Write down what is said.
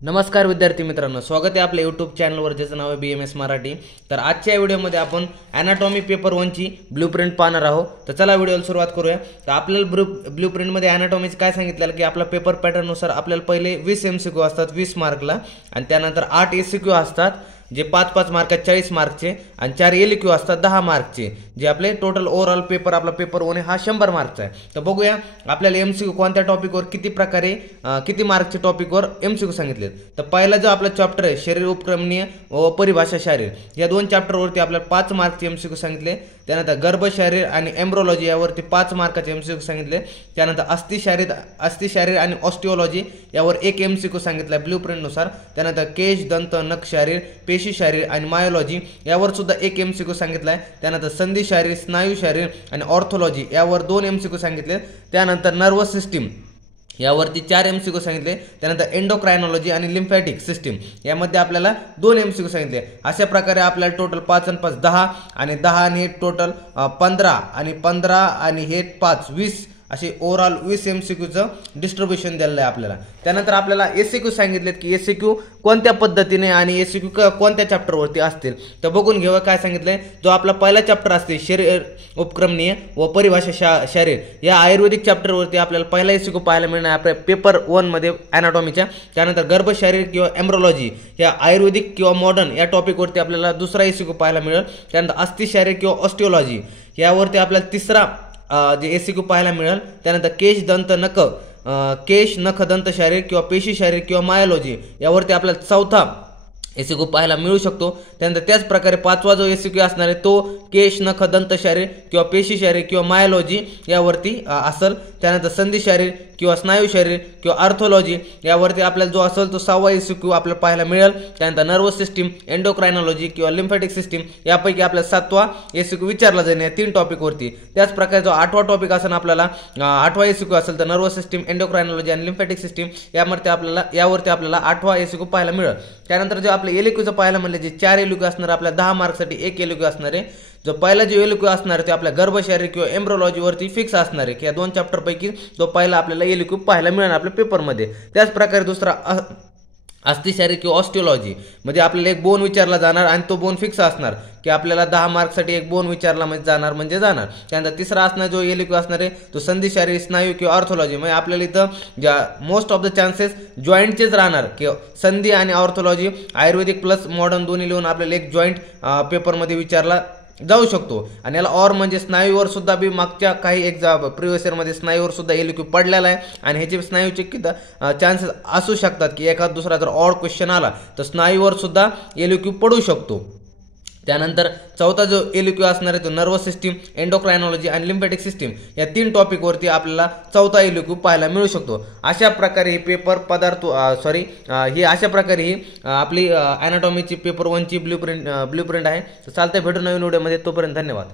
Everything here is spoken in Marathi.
नमस्कार विद्यार्थी मित्रांनो, स्वागत आहे आपल्या यूट्यूब चॅनलवर ज्याचं नाव आहे BMS मराठी। तर आजच्या व्हिडिओमध्ये आपण ॲनाटॉमी पेपर 1 ची ब्लूप्रिंट पाहणार आहोत। तर चला व्हिडिओला सुरुवात करूया। तर आपल्याला ब्लूप्रिंटमध्ये ॲनाटॉमीचं काय सांगितलं की आपला पेपर पॅटर्ननुसार आपल्याला पहिले 20 MCQ असतात 20 मार्कला, आणि त्यानंतर 8 ACQ असतात जे 5-5 मार्काचे 40 मार्कचे, आणि 4 LQ असतात 10 मार्कचे, जे आपले टोटल ओव्हरऑल पेपर आपला पेपर 1 हा 100 मार्कचा आहे। तर बघूया आपल्याला MCQ कोणत्या टॉपिकवर किती प्रकारे किती मार्कचे टॉपिकवर MCQ सांगितले। तर पहिला जो आपला चॅप्टर आहे शरीर उपक्रमणीय व परिभाषा शारीर, या दोन चॅप्टरवरती आपल्याला 5 मार्कचे MCQ सांगितले। त्यानंतर गर्भ शारीर आणि एम्ब्रोलॉजी यावरती 5 मार्काचे MCQ सांगितले। त्यानंतर अस्थि शारीर आणि ऑस्टिओलॉजी यावर 1 MCQ सांगितला ब्लूप्रिंटनुसार। त्यानंतर केश दंत नख शारीर पेशी शारीर आणि मायोलॉजी यावर सुद्धा 1 MCQ सांगितला आहे। त्यानंतर संधी शारीर स्नायू शारीर आणि ऑर्थोलॉजी यावर 2 MCQ सांगितले। त्यानंतर नर्वस सिस्टीम यावरती 4 MCQ सांगितले। त्यानंतर एंडोक्रायनॉलॉजी आणि लिम्फॅटिक सिस्टीम यामध्ये आपल्याला 2 MCQ सांगितले। अशा प्रकारे आपल्याला टोटल 5 आणि 5 10 आणि 10 आणि हे टोटल 15 आणि 15 आणि हे 5 20 असे ओव्हरऑल 20 MCQचं डिस्ट्रीब्युशन दिलेलं आहे आपल्याला। त्यानंतर आपल्याला ACQ सांगितलेत की ACQ कोणत्या पद्धतीने आणि ACQ कोणत्या चॅप्टरवरती असतील। तर बघून घेऊया काय सांगितलंय। जो आपला पहिला चॅप्टर असते शरीर उपक्रमणीय व परिभाषा शारीर, या आयुर्वेदिक चॅप्टरवरती आपल्याला पहिला ACQ पाहायला मिळणार आपल्या पेपर 1 मध्ये ॲनाटॉमीच्या। त्यानंतर गर्भ शारीर किंवा एम्ब्रोलॉजी या आयुर्वेदिक किंवा मॉडर्न या टॉपिकवरती आपल्याला दुसरा ACQ पाहायला मिळेल। त्यानंतर अस्थि शारीर किंवा ऑस्टिओलॉजी यावरती आपल्याला तिसरा जे ACQ पाहायला मिळेल। त्यानंतर केश नख दंत शारीर किंवा पेशी शारीर किंवा मायोलॉजी यावरती आपल्याला चौथा ACQ पाहायला मिळू शकतो। त्यानंतर त्याच प्रकारे 5वा जो ACQ असणार आहे तो केश नख दंत शारीर किंवा पेशी शारीर किंवा मायोलॉजी यावरती असेल। त्यानंतर संधी शारीर किंवा स्नायू शारीर किंवा आर्थोलॉजी यावरती आपल्याला जो असेल तो 6वा ACQ आपल्याला पाहायला मिळेल। त्यानंतर नर्वस सिस्टीम एंडोक्रायनॉलॉजी किंवा लिम्फॅटिक सिस्टीम यापैकी आपल्याला 7वा ACQ विचारला जाईल या 3 टॉपिकवरती। त्याच प्रकारे जो 8वा टॉपिक असेल आपल्याला 8वा ACQ असेल तर नर्वस सिस्टीम एंडोक्रायनॉलॉजी आणि लिम्फॅटिक सिस्टीम यावरती आपल्याला 8वा ACQ पाहायला मिळेल। त्यानंतर जो आपल्या LQचं पाहायला मिळेल जे 4 LQ असणार आपल्या 10 मार्कसाठी 1 LQ असणार आहे। जो पहिला जो LQ असणार आहे ते आपल्या गर्भ शारीर किंवा एम्ब्रोलॉजीवरती फिक्स असणार आहे की या 2 चॅप्टरपैकी जो पहिला आपल्याला LQ पाहायला मिळणार आपल्या पेपरमध्ये। त्याच प्रकारे दुसरा अस्थि शारीर किंवा ऑस्टिओलॉजी मध्ये आपल्याला एक बोन विचारला जाणार आणि तो बोन फिक्स असणार की आपल्याला 10 मार्कसाठी एक बोन विचारला म्हणजे जाणार। त्यानंतर तिसरा असणार जो LQ असणार आहे तो संधी शारीर स्नायू किंवा ऑर्थोलॉजी, म्हणजे आपल्याला इथं मोस्ट ऑफ द चान्सेस जॉईंटचेच राहणार किंवा संधी आणि ऑर्थोलॉजी आयुर्वेदिक प्लस मॉडर्न दोन्ही लिहून आपल्याला एक जॉईंट पेपरमध्ये विचारला जाऊ शकतो। आणि याला ऑर म्हणजे स्नायूवर सुद्धा बी मागच्या काही प्रिव्हियस इयरमध्ये स्नायूवर सुद्धा LQ पडलेला आहे, आणि ह्याचे स्नायूचे किती चान्सेस असू शकतात की एखादा दुसरा जर ऑड क्वेश्चन आला तर स्नायूवर सुद्धा LQ पडू शकतो। त्यानंतर चौथा जो LQ असणार आहे तो नर्वस सिस्टीम एंडोक्रायनॉलॉजी आणि लिम्फॅटिक सिस्टीम या 3 टॉपिकवरती आपल्याला चौथा LQ पाहायला मिळू शकतो। अशा प्रकारे ही पेपर अशा प्रकारे ही आपली ॲनाटॉमीची पेपर 1 ची ब्लूप्रिंट आहे। तर चालतंय, भेटू नवीन व्हिडिओमध्ये, तोपर्यंत धन्यवाद।